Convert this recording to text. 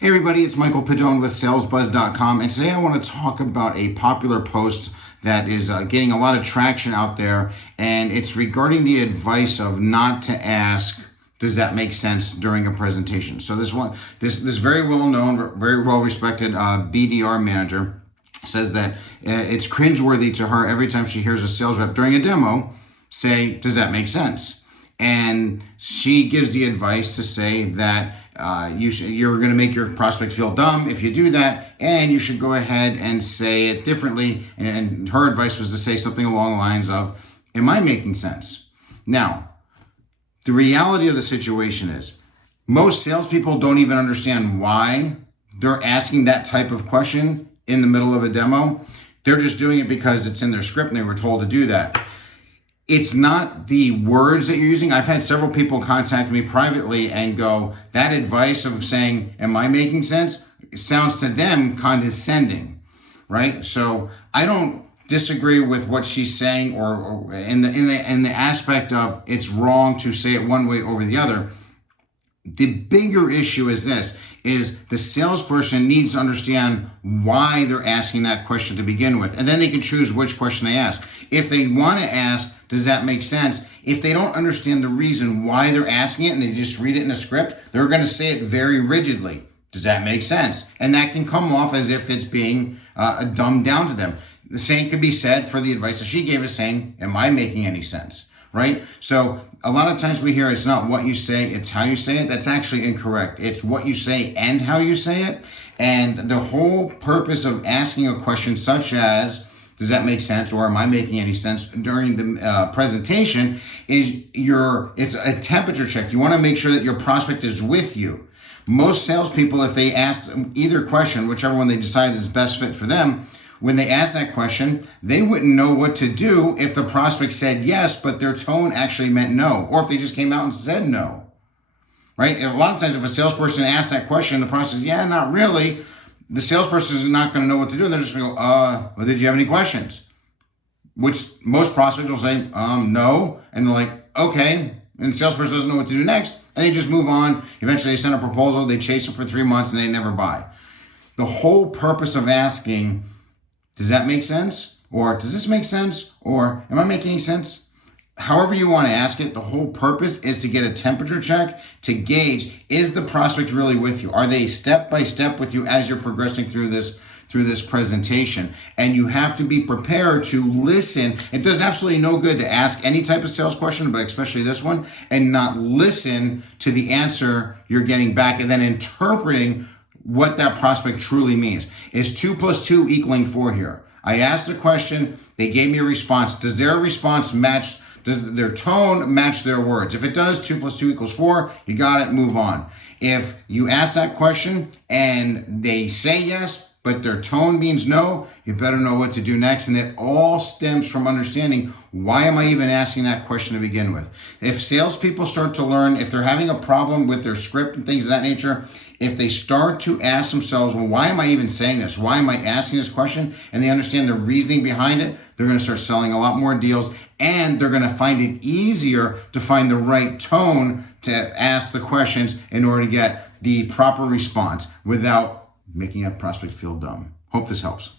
Hey everybody, it's Michael Pedone with SalesBuzz.com, and today I want to talk about a popular post that is getting a lot of traction out there, and it's regarding the advice of not to ask, does that make sense, during a presentation. So this very well-known, very well-respected BDR manager says that it's cringeworthy to her every time she hears a sales rep during a demo say, does that make sense? And she gives the advice to say that you're going to make your prospect feel dumb if you do that, and you should go ahead and say it differently. And her advice was to say something along the lines of, am I making sense? Now, the reality of the situation is most salespeople don't even understand why they're asking that type of question in the middle of a demo. They're just doing it because it's in their script and they were told to do that. It's not the words that you're using. I've had several people contact me privately and go, that advice of saying, am I making sense? Sounds to them condescending, right? So I don't disagree with what she's saying or in the aspect of it's wrong to say it one way over the other. The bigger issue is this, is the salesperson needs to understand why they're asking that question to begin with. And then they can choose which question they ask. If they want to ask, does that make sense? If they don't understand the reason why they're asking it and they just read it in a script, they're going to say it very rigidly. Does that make sense? And that can come off as if it's being dumbed down to them. The same could be said for the advice that she gave us saying, am I making any sense? Right? So a lot of times we hear it's not what you say, it's how you say it. That's actually incorrect. It's what you say and how you say it. And the whole purpose of asking a question such as, does that make sense, or am I making any sense during the presentation is it's a temperature check. You want to make sure that your prospect is with you. Most salespeople, if they ask either question, whichever one they decide is best fit for them, when they ask that question, they wouldn't know what to do if the prospect said yes, but their tone actually meant no, or if they just came out and said no, right? A lot of times if a salesperson asks that question, the prospect says, yeah, not really, the salesperson is not going to know what to do. And they're just going to go, well, did you have any questions? Which most prospects will say, no. And they're like, okay. And the salesperson doesn't know what to do next. And they just move on. Eventually they send a proposal, they chase them for 3 months, and they never buy. The whole purpose of asking, does that make sense? Or does this make sense? Or am I making any sense? However you want to ask it, the whole purpose is to get a temperature check to gauge, is the prospect really with you? Are they step by step with you as you're progressing through this presentation? And you have to be prepared to listen. It does absolutely no good to ask any type of sales question, but especially this one, and not listen to the answer you're getting back and then interpreting what that prospect truly means. Is 2 + 2 equaling 4 here? I asked a question, they gave me a response. Does their response match, does their tone match their words? If it does, 2 + 2 = 4, you got it, move on. If you ask that question and they say yes, but their tone means no, you better know what to do next. And it all stems from understanding, why am I even asking that question to begin with? If salespeople start to learn, if they're having a problem with their script and things of that nature, if they start to ask themselves, well, why am I even saying this? Why am I asking this question? And they understand the reasoning behind it, they're going to start selling a lot more deals, and they're going to find it easier to find the right tone to ask the questions in order to get the proper response without making a prospect feel dumb. Hope this helps.